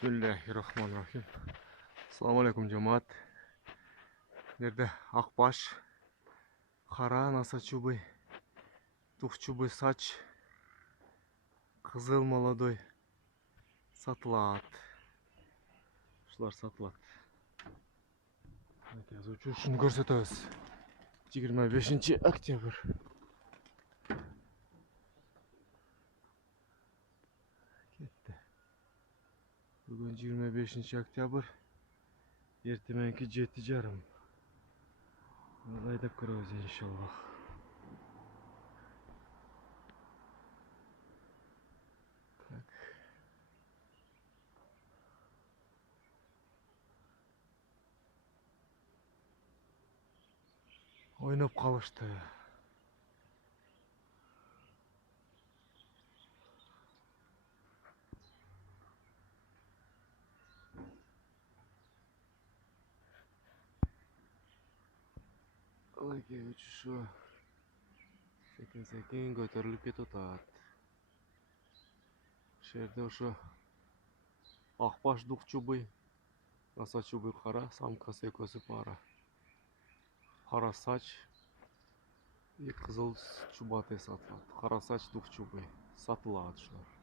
Bismillahirrahmanirrahim. Assalamu alaikum жамаат. Нерде акбаш, кара насачубый, тухчубый сач, кызыл молодой сатылат. Ушулар сатылат. Азыр учурушун көрсөтөбүз. 25 октябрь. Кетти. Бүгүн 25 октябрь. Эртеменки 7:30. Айдап көрөбүз иншаллах. Так. Ойноп калышты. Лагерь учушу секин көтөрүлүп кетип атат. Жерде ошо акбаш дукчубый, насачубый кара, самкасы экөөсү пара. Кара сач и кызыл чубатый сатылат. Кара сач дукчубый сатылат ушулар.